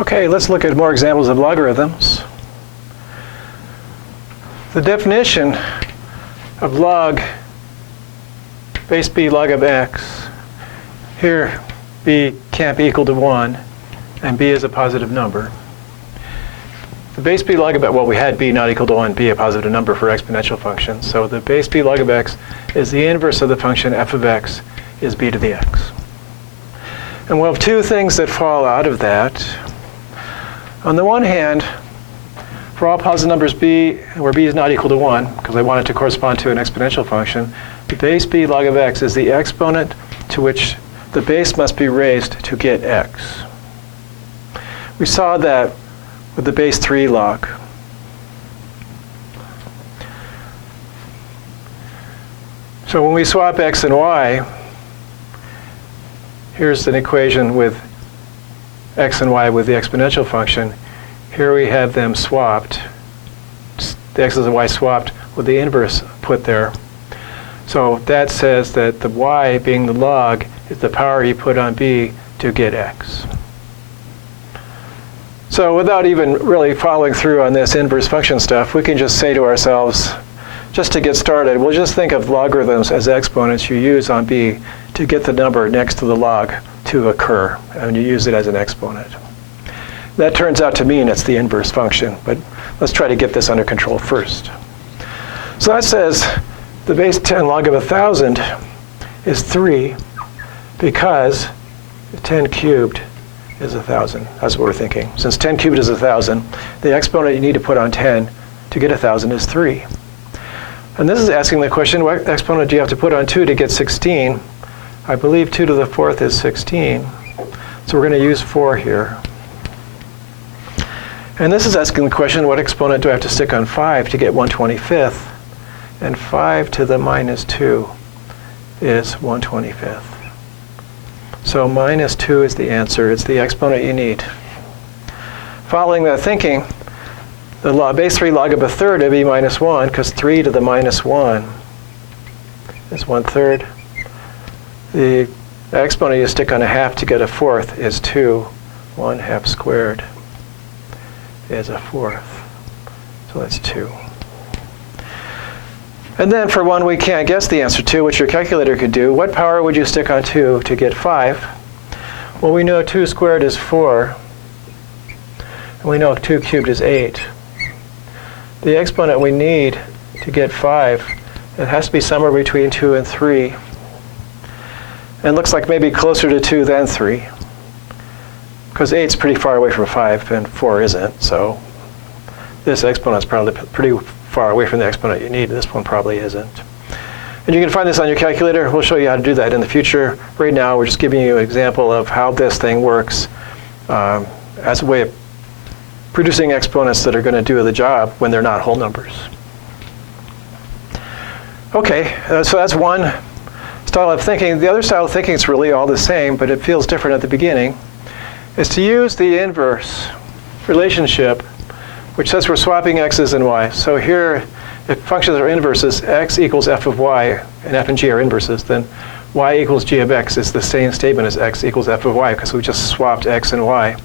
Okay, let's look at more examples of logarithms. The definition of log base b log of x, here b can't be equal to 1, and b is a positive number. The base b log of x, well, we had b not equal to 1, b a positive number for exponential functions. So the base b log of x is the inverse of the function f of x is b to the x. And we'll have two things that fall out of that. On the one hand, for all positive numbers b, where b is not equal to 1, because I want it to correspond to an exponential function, the base b log of x is the exponent to which the base must be raised to get x. We saw that with the base 3 log. So when we swap x and y, here's an equation with x and y with the exponential function. Here we have them swapped, the x's and y swapped with the inverse put there. So that says that the y, being the log, is the power you put on b to get x. So without even really following through on this inverse function stuff, we can just say to ourselves, just to get started, we'll just think of logarithms as exponents you use on b to get the number next to the log to occur, and you use it as an exponent. That turns out to mean it's the inverse function, but let's try to get this under control first. So that says the base 10 log of 1,000 is 3 because 10 cubed is 1,000. That's what we're thinking. Since 10 cubed is 1,000, the exponent you need to put on 10 to get 1,000 is 3. And this is asking the question, what exponent do you have to put on 2 to get 16? I believe 2 to the 4th is 16. So we're going to use 4 here. And this is asking the question, what exponent do I have to stick on 5 to get 1/25th? And 5 to the minus 2 is 1/25th. So minus 2 is the answer. It's the exponent you need. Following that thinking, the base 3 log of 1/3 would be minus 1, because 3 to the minus 1 is 1/3. The exponent you stick on 1/2 to get 1/4 is 2. 1/2 squared is 1/4. So that's 2. And then for one we can't guess the answer to, which your calculator could do, what power would you stick on 2 to get 5? Well, we know 2 squared is 4. And we know 2 cubed is 8. The exponent we need to get 5, it has to be somewhere between 2 and 3. And it looks like maybe closer to 2 than 3. Because 8 is pretty far away from 5, and 4 isn't. So this exponent is probably pretty far away from the exponent you need. This one probably isn't. And you can find this on your calculator. We'll show you how to do that in the future. Right now, we're just giving you an example of how this thing works as a way of producing exponents that are going to do the job when they're not whole numbers. Okay, so that's one style of thinking. The other style of thinking is really all the same, but it feels different at the beginning, is to use the inverse relationship, which says we're swapping x's and y. So here, if functions are inverses, x equals f of y, and f and g are inverses, then y equals g of x is the same statement as x equals f of y, because we just swapped x and y.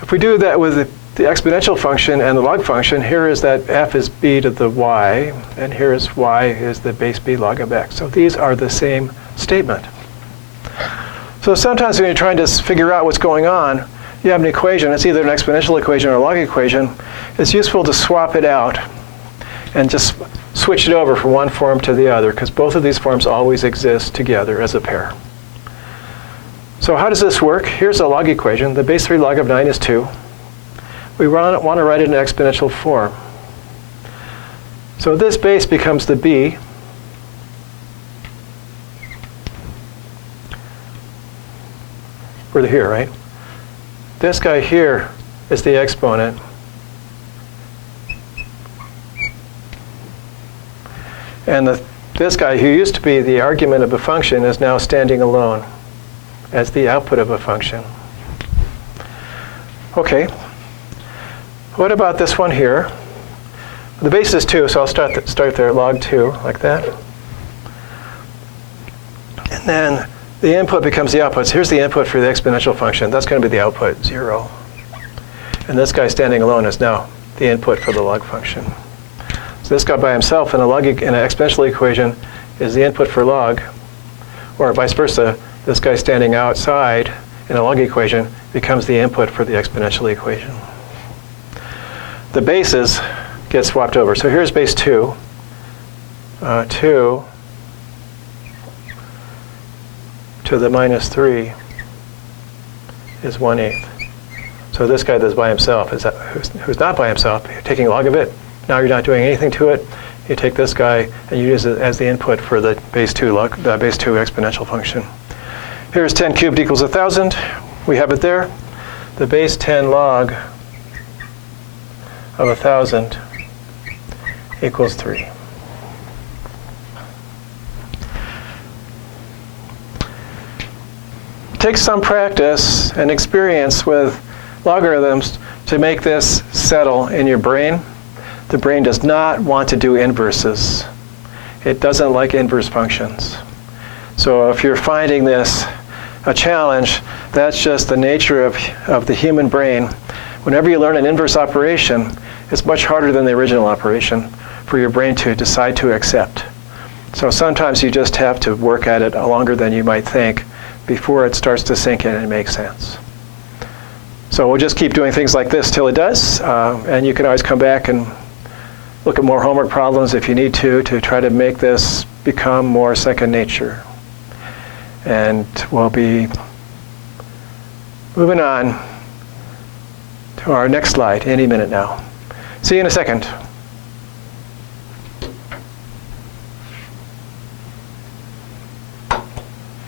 If we do that with the exponential function and the log function, here is that f is b to the y, and here is y is the base b log of x. So these are the same statement. So sometimes when you're trying to figure out what's going on, you have an equation. It's either an exponential equation or a log equation. It's useful to swap it out and just switch it over from one form to the other, because both of these forms always exist together as a pair. So how does this work? Here's a log equation. The base 3 log of 9 is 2. We want to write it in exponential form. So this base becomes the b. We're here, right? This guy here is the exponent. And this guy, who used to be the argument of a function, is now standing alone as the output of a function. Okay. What about this one here? The base is 2, so I'll start there, log 2, like that. And then the input becomes the output. So here's the input for the exponential function. That's going to be the output, 0. And this guy standing alone is now the input for the log function. So this guy by himself in an exponential equation is the input for log, or vice versa. This guy standing outside in a log equation becomes the input for the exponential equation. The bases get swapped over. So here's base 2. 2 to the minus 3 is 1/8. So this guy that's by himself, who's not by himself, you're taking log of it. Now you're not doing anything to it. You take this guy and you use it as the input for the base 2 exponential function. Here's 10 cubed equals 1,000. We have it there. The base 10 log of 1,000 equals 3. Take some practice and experience with logarithms to make this settle in your brain. The brain does not want to do inverses. It doesn't like inverse functions. So if you're finding this a challenge, that's just the nature of the human brain. Whenever you learn an inverse operation, it's much harder than the original operation for your brain to decide to accept. So sometimes you just have to work at it longer than you might think before it starts to sink in and make sense. So we'll just keep doing things like this till it does, and you can always come back and look at more homework problems if you need to try to make this become more second nature. And we'll be moving on to our next slide any minute now. See you in a second.